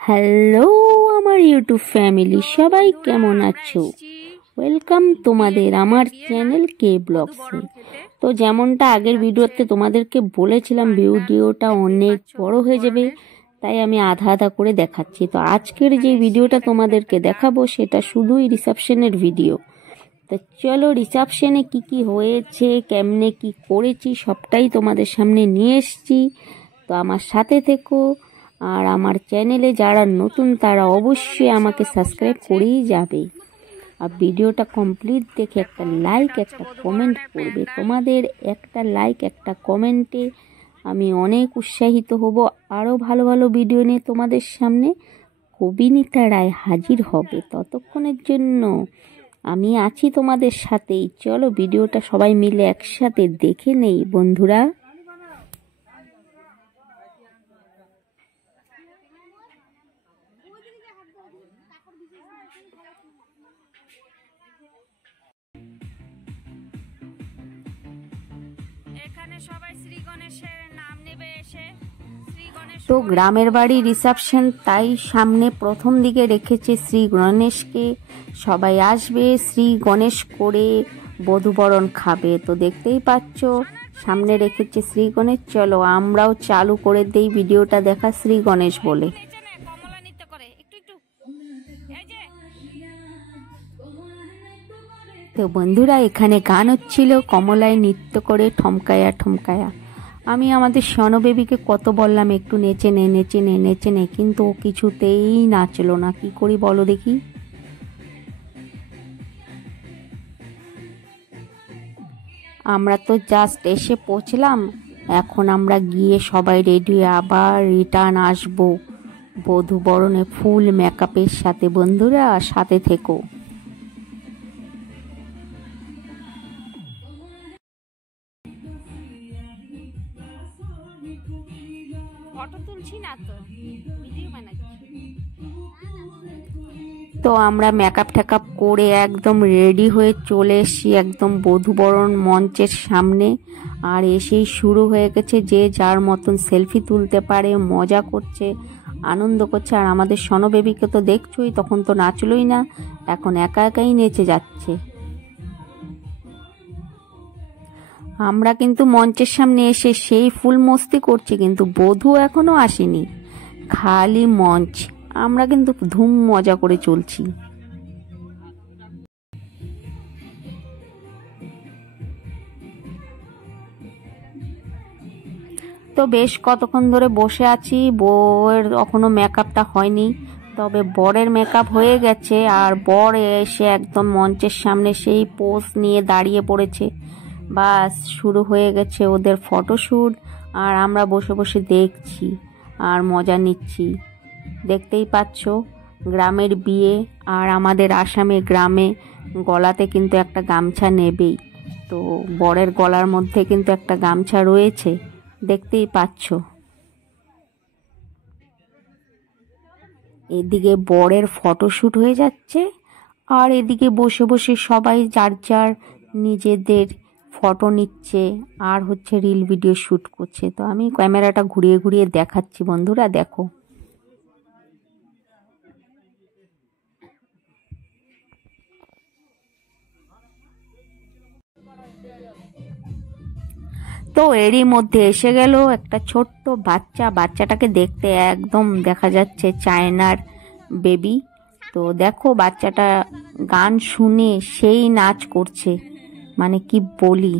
Hello আমার YouTube family, সবাই কেমন আছো? ওয়েলকাম তোমাদের আমার চ্যানেল কে ব্লগসে। তো যেমনটা আগের ভিডিওতে তোমাদেরকে বলেছিলাম, ভিডিওটা অনেক বড় হয়ে যাবে, তাই আমি আধা আধা করে দেখাচ্ছি। তো আজকের যে ভিডিওটা তোমাদেরকে দেখাবো সেটা শুধুই রিসেপশনের ভিডিও। তো চলো, রিসেপশনে কি কি হয়েছে, কেমনে কি করেছি সবটাই তোমাদের সামনে নিয়ে এসছি। তো আমার সাথে থেকো, আর আমার চ্যানেলে যারা নতুন তারা অবশ্যই আমাকে সাবস্ক্রাইব করেই যাবে। আর ভিডিওটা কমপ্লিট দেখে একটা লাইক একটা কমেন্ট করবে। তোমাদের একটা লাইক একটা কমেন্টে আমি অনেক উৎসাহিত হব, আরও ভালো ভালো ভিডিও নিয়ে তোমাদের সামনে কবিনীতা রায় হাজির হবে। ততক্ষণের জন্য আমি আছি তোমাদের সাথেই। চলো ভিডিওটা সবাই মিলে একসাথে দেখে নেই বন্ধুরা। তো গ্রামের বাড়ি রিসেপশন, তাই সামনে প্রথম দিকে রেখেছে শ্রী গণেশকে। সবাই আসবে শ্রী গণেশ করে বধূবরণ খাবে। তো দেখতেই পাচ্ছ সামনে রেখেছে শ্রী গণেশ। চলো আমরাও চালু করে দেই ভিডিওটা দেখা শ্রী গণেশ বলে। তো বন্ধুরা, এখানে গান হচ্ছিল, কমলায় নৃত্য করে ঠমকায়া ঠমকায়া। আমি আমাদের সনবেবীকে কত বললাম একটু নেচে নে নেচে নে নেচে নে, কিন্তু ও কিছুতেই নাচলো না। কি করি বলো দেখি? আমরা তো জাস্ট এসে পৌঁছলাম, এখন আমরা গিয়ে সবাই রেডি, আবার রিটার্ন আসবো বধূ বরণে ফুল মেকআপের সাথে। বন্ধুরা সাথে থেকো। তো আমরা মেকআপ টেকআপ করে একদম রেডি হয়ে চলে এসেছি একদম বধূবরণ মঞ্চের সামনে। আর এসেই শুরু হয়ে গেছে, যে যার মতন সেলফি তুলতে পারে, মজা করছে, আনন্দ করছে। আর আমাদের সনবেবীকে তো দেখছোই, তখন তো নাচলোই না, এখন একা একাই নেচে যাচ্ছে। আমরা কিন্তু মঞ্চের সামনে এসে সেই ফুল মস্তি করছি, কিন্তু বধূ এখনো আসেনি, খালি মঞ্চ। আমরা কিন্তু ধুম মজা করে চলছি। তো বেশ কতক্ষণ ধরে বসে আছি, বউয়ের এখনো মেকআপটা হয়নি, তবে বরের মেকআপ হয়ে গেছে। আর বর এসে একদম মঞ্চের সামনে সেই পোজ নিয়ে দাঁড়িয়ে পড়েছে। বাস শুরু হয়ে গেছে ওদের ফটোশ্যুট, আর আমরা বসে বসে দেখছি আর মজা নিচ্ছি। দেখতেই পাচ্ছ গ্রামের বিয়ে, আর আমাদের আসামে গ্রামে গলাতে কিন্তু একটা গামছা নেবেই। তো বরের গলার মধ্যে কিন্তু একটা গামছা রয়েছে, দেখতেই পাচ্ছ। এদিকে বরের ফটোশ্যুট হয়ে যাচ্ছে, আর এদিকে বসে বসে সবাই যার যার নিজেদের ফটো নিচ্ছে, আর হচ্ছে রিল ভিডিও শ্যুট করছে। তো আমি ক্যামেরাটা ঘুরিয়ে ঘুরিয়ে দেখাচ্ছি বন্ধুরা, দেখো। তো এরই মধ্যে এসে গেল একটা ছোট্ট বাচ্চা। বাচ্চাটাকে দেখতে একদম দেখা যাচ্ছে চায়নার বেবি। তো দেখো বাচ্চাটা গান শুনে সেই নাচ করছে, মানে কি বলি।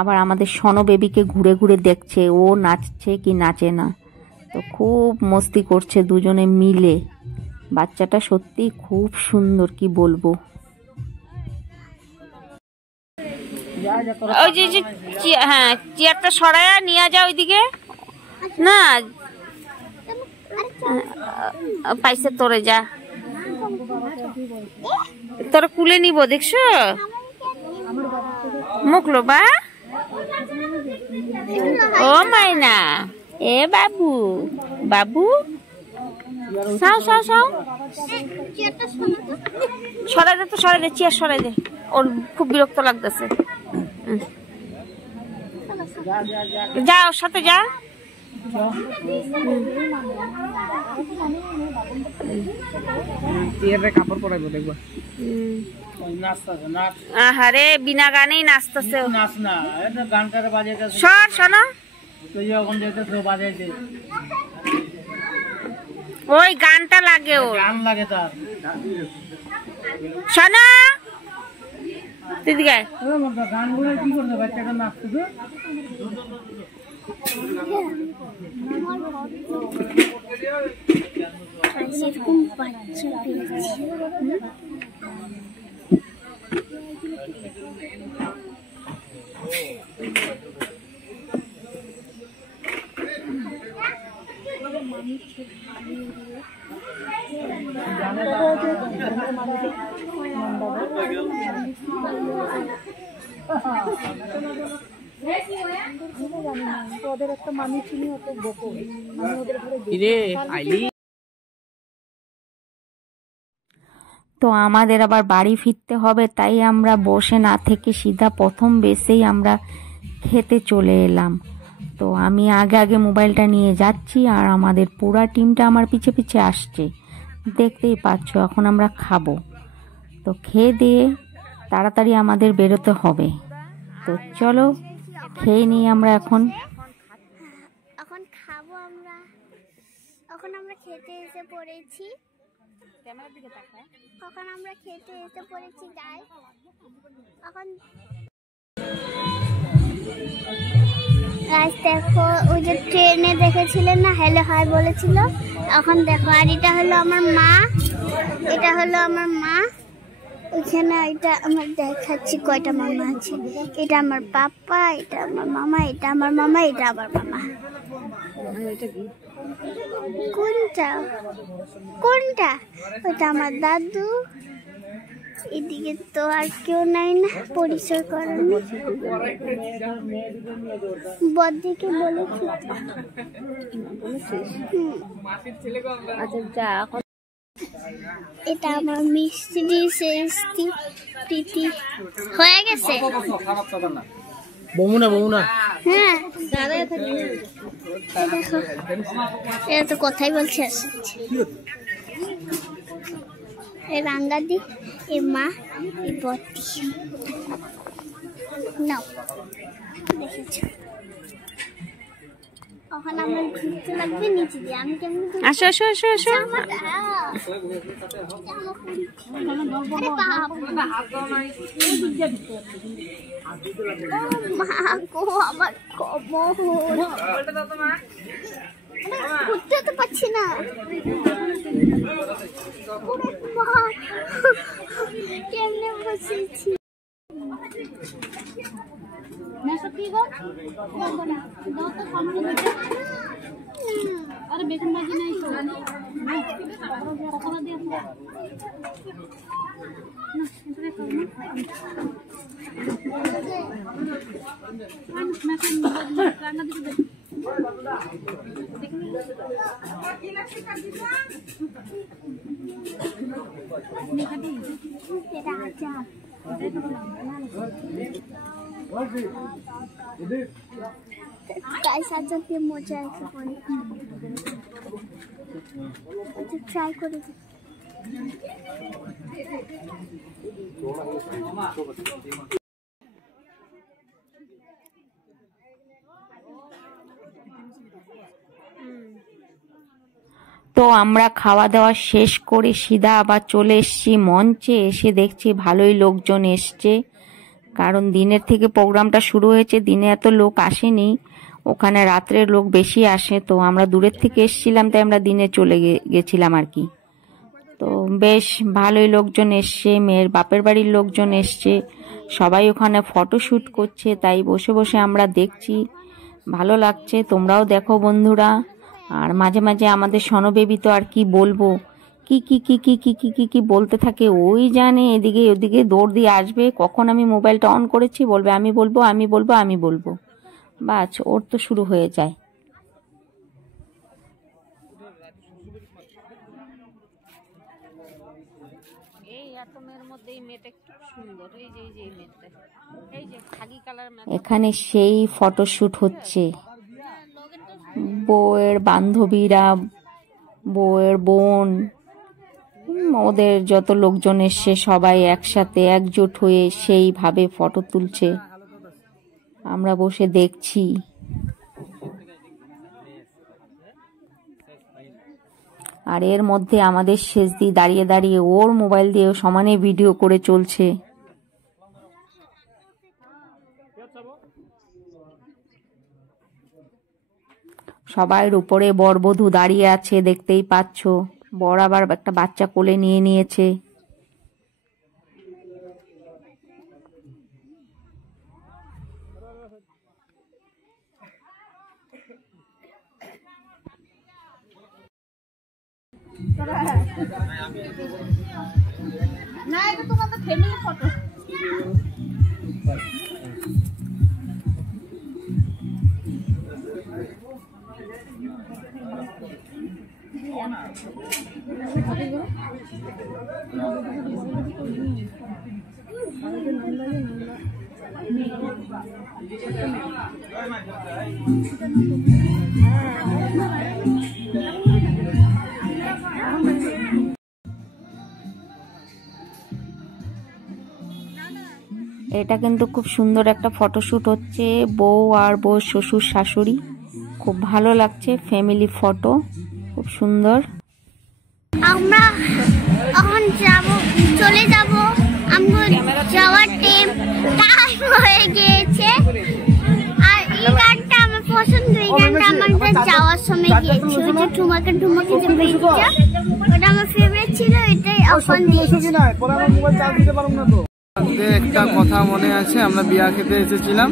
আবার আমাদের সনবেবীকে ঘুরে ঘুরে দেখছে ও নাচছে কি নাচে না। তো খুব মস্তি করছে দুজনে মিলে। বাচ্চাটা সত্যি খুব সুন্দর, কি বলবো। ওই যে হ্যাঁ, চেয়ারটা সরায়া নিয়ে যাও ওইদিকে। না পাইছে তোরে, যা তোরা কুলে নিব, দেখছো মুখলো বা। ও মাইনা, এ বাবু বাবু, সাও সাও সাও, সরাই দে তো, সরাই দে, চেয়ার সরাই দে, ওর খুব বিরক্ত লাগতেছে। যা ওর সাথে যা। কাপড় পরাইবো দেখবা। আহারে বিনা গানেই নাচতেছে। নাচ না, এটা গানটার বাজাইতেছে। শোনো তো যখন যাইতেছে বাজাইতে ওই গানটা লাগে, ও গান লাগে তার। শোনো দিদিকে গানগুলো কি করতে বাচ্চাটা নাচতেছে। ওদের একটা মানুষ চিনি অত বকো ওদের তো আমাদের আবার বাড়ি ফিরতে হবে, তাই আমরা বসে না থেকে সিধা প্রথম বেসেই আমরা খেতে চলে এলাম। তো আমি আগে আগে মোবাইলটা নিয়ে যাচ্ছি আর আমাদের পুরা টিমটা আমার পিছে পিছে আসছে, দেখতেই পাচ্ছ। এখন আমরা খাবো, তো খেয়ে দিয়ে তাড়াতাড়ি আমাদের বেরোতে হবে। তো চলো খেয়ে নিই আমরা এখন খাবো আমরা। এখন আমরা খেতে এসে পড়েছি। এখন আমরা খেতে এসে পড়েছি গাইস। এখন গাইস দেখো, ওই যে ট্রেনে দেখেছিলেন না, হ্যালো হাই বলেছিল। এখন দেখো, আর এটা হলো আমার মা, এটা হলো আমার মা। ওইখানে এটা আমার দেখাচ্ছি কয়টা মামা আছে। এটা আমার পাপা, এটা আমার মামা, এটা আমার মামা, এটা আমার মামা। কোনটা কোনটা? ওটা আমার দাদু। এদিকে তো আর কেউ নাই না পরিচয় করার। বদিকে বলেছি। এটা আমার মিস্ত্রি শেষটি প্রীতি হয়ে গেছে। বমুনা বমুনা। হ্যাঁ দেখো, এটা তো কথাই বলছে। এ রাঙ্গাদি, এ মা, এ বটি। নাও দেখেছো। এখন আমার ঘুরতে লাগবে নিচে দিয়ে। আমি কেমন আসো আসো আসো আসো। আমার ঘুরতে তো পারছি না। কেমনে বসেছি। আরে বেগুন ভাজি নাই তো, পকোড়া দিয়ে গাইস আজকে মজা আছে করে ট্রাই করে। তো আমরা খাওয়া দাওয়া শেষ করে সিধা আবার চলে এসেছি মঞ্চে। এসে দেখছি ভালোই লোকজন এসছে, কারণ দিনের থেকে প্রোগ্রামটা শুরু হয়েছে। দিনে এত লোক আসেনি, ওখানে রাত্রে লোক বেশি আসে। তো আমরা দূরের থেকে এসেছিলাম, তাই আমরা দিনে চলে গেছিলাম আর কি। তো বেশ ভালোই লোকজন এসছে, মেয়ের বাপের বাড়ির লোকজন এসছে, সবাই ওখানে ফটোশ্যুট করছে। তাই বসে বসে আমরা দেখছি, ভালো লাগছে। তোমরাও দেখো বন্ধুরা। আর মাঝে মাঝে আমাদের সনবেবী তো আর কি বলবো, কি কি কি কি কি কি কি কি বলতে থাকে, ওই জানে এদিকে ওদিকে দৌড় দিয়ে আসবে। কখন আমি মোবাইলটা অন করেছি বলবে আমি বলবো আমি বলবো আমি বলবো, বাস ওর তো শুরু হয়ে যায়। এখানে সেই ফটোশ্যুট হচ্ছে। বউয়ের বান্ধবীরা, বউয়ের বোন, ওদের যত লোকজন এসছে সবাই একসাথে একজোট হয়ে সেইভাবে ফটো তুলছে, আমরা বসে দেখছি। আর এর মধ্যে আমাদের শেষদি দাঁড়িয়ে দাঁড়িয়ে ওর মোবাইল দিয়ে সমানে ভিডিও করে চলছে। সবার উপরে বরবধূ দাঁড়িয়ে আছে, দেখতেই পাচ্ছ। বর আবার একটা বাচ্চা কোলে নিয়ে নিয়েছে। না, এটা তোমাদের ফ্যামিলি ফটো। এটা কিন্তু খুব সুন্দর একটা ফটোশুট হচ্ছে, বউ আর বউ শ্বশুর শাশুড়ি, খুব ভালো লাগছে। ফ্যামিলি ফটো, খুব সুন্দর। আমরা এখন চলে যাব, আমরা যাওয়ার টাইম হয়ে গিয়েছে। আর এই গানটা আমার পছন্দ, এই গানটা আমাদের যাওয়ার সময় গিয়েছি। ওই যে ঠুমাকে ঠুমাকে যে বেরিয়েছে, ওটা আমার ফেভারিট ছিল, এটাই এখন দিয়েছি। একটা কথা মনে আছে, আমরা বিয়া খেতে এসেছিলাম,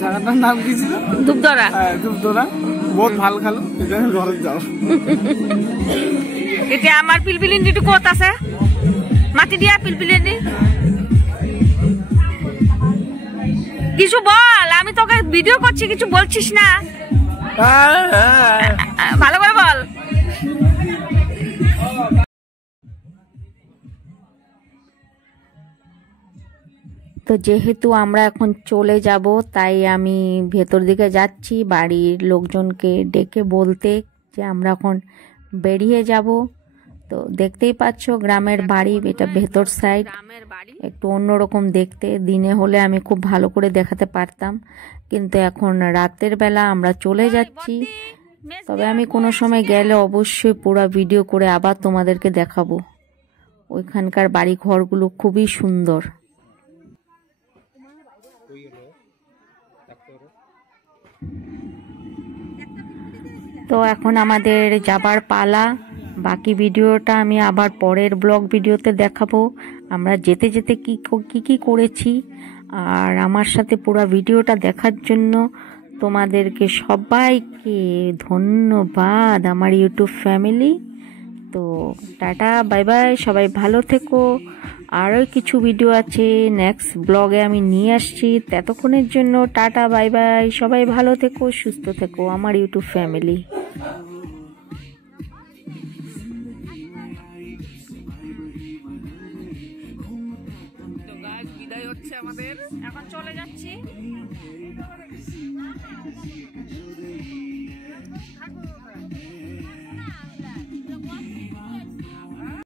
জায়গাটার নাম কি ছিল? দুবদরা। দুবদরা। বহুত ভাল খালো, ঘরে যাও। এটা আমার পিলপিলিন একটু কত আছে, মাটি দিয়া পিলপিলিন কিছু বল, আমি তোকে ভিডিও করছি, কিছু বলছিস না, ভালো করে বল। তো যেহেতু আমরা এখন চলে যাব, তাই আমি ভেতর দিকে যাচ্ছি বাড়ির লোকজনকে ডেকে বলতে যে আমরা এখন বেরিয়ে যাব। তো দেখতেই পাচ্ছ গ্রামের বাড়ি, এটা ভেতর সাইড, একটু অন্যরকম দেখতে। দিনে হলে আমি খুব ভালো করে দেখাতে পারতাম, কিন্তু এখন রাতের বেলা আমরা চলে যাচ্ছি। তবে আমি কোনো সময় গেলে অবশ্যই পুরো ভিডিও করে আবার তোমাদেরকে দেখাবো। ওইখানকার বাড়ি ঘরগুলো খুবই সুন্দর। তো এখন আমাদের যাবার পালা। বাকি ভিডিওটা আমি আবার পরের ব্লগ ভিডিওতে দেখাবো, আমরা যেতে যেতে কি করেছি। আর আমার সাথে পুরো ভিডিওটা দেখার জন্য তোমাদেরকে সবাইকে ধন্যবাদ, আমার ইউটিউব ফ্যামিলি। তো টাটা, বাই বাই, সবাই ভালো থেকো। আরও কিছু ভিডিও আছে নেক্সট ব্লগে আমি নিয়ে আসছি, ততক্ষণের জন্য টাটা, বাই বাই, সবাই ভালো থেকো, সুস্থ থেকো, আমার ইউটিউব ফ্যামিলি। বিদায় হচ্ছে আমাদের, এখন চলে যাচ্ছি।